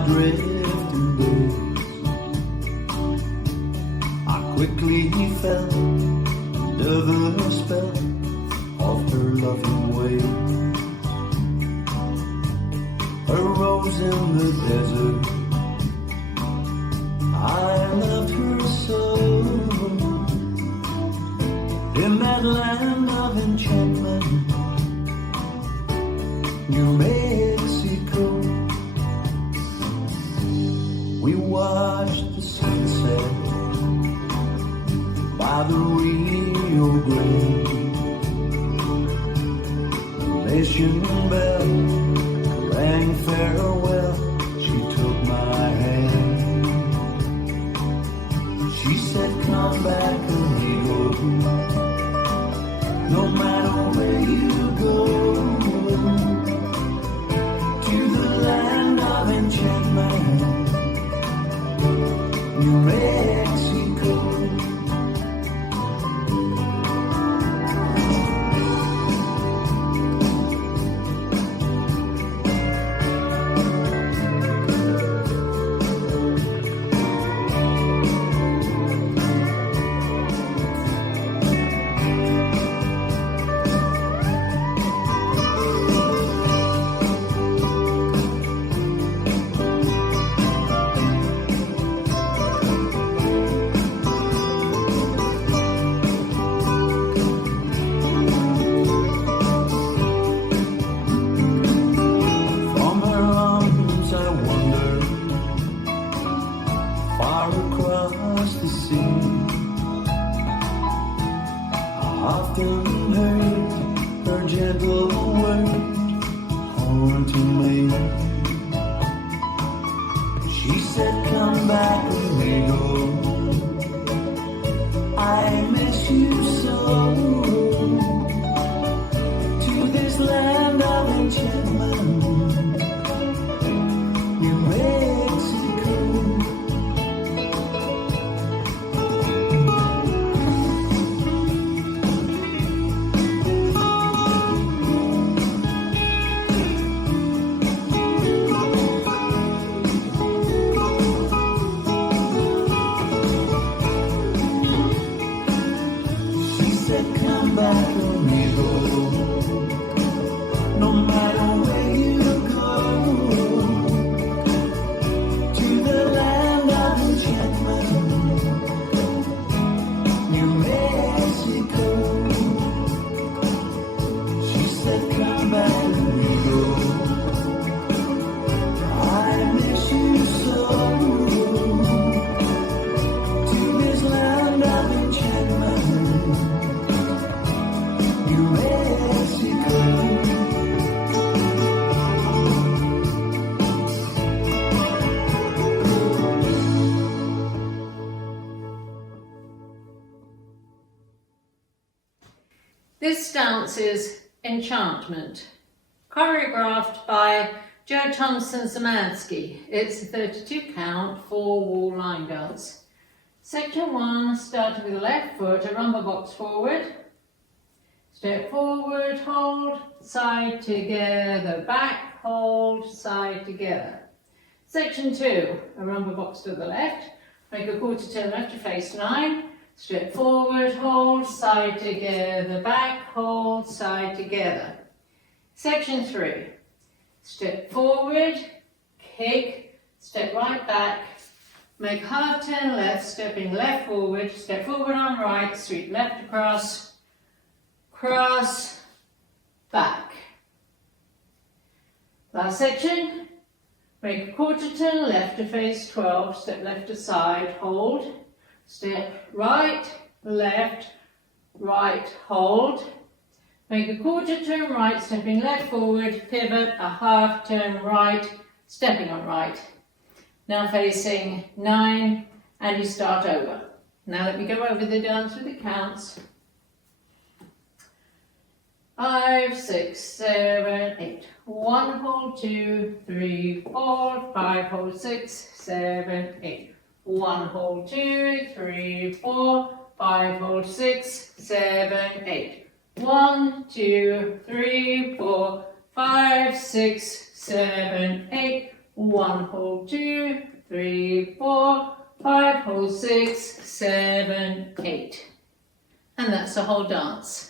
my drifting days. I quickly fell under the spell of her loving ways. A rose in the desert, I loved her so. In that land of enchantment, New Mexico, we watched the sunset by the Rio Grande. The mission bell rang farewell, she took my hand. She said, come back, amigo, no matter where you go, to the land of enchantment, New Mexico. Often heard her gentle word haunting me. She said, come back, amigo, I miss you so. To this land of enchantment, New Mexico. Come back, amigo, no matter where you go, to the land of enchantment, New Mexico. She said, come back, amigo, I miss you so. To this land of enchantment, New Mexico. This dance is Enchantment, choreographed by Joe Thompson-Zamansky. It's a 32 count, 4-wall line dance. Section 1, starting with the left foot, a rumba box forward. Step forward, hold, side together, back, hold, side together. Section 2, a rumba box to the left, make a quarter turn left to face 9. Step forward, hold, side together, back, hold, side together. Section 3, step forward, kick, step right back, make half turn left, stepping left forward, step forward on right, sweep left across, cross, back. Last section, make a quarter turn left to face 12, step left to side, hold, step right, left, right, hold. Make a quarter turn right, stepping left forward, pivot, a half turn right, stepping on right. Now facing 9, and you start over. Now let me go over the dance with the counts. 5, 6, 7, 8. 1, hold, 2, 3, 4, 5, hold, 6, 7, 8. 1, hold, 2, 3, 4, 5, hold, 6, 7, 8. 1, 2, 3, 4, 5, 6, 7, 8. 1 hold 2, 3, 4, 5 hold 6, 7, 8. And that's the whole dance.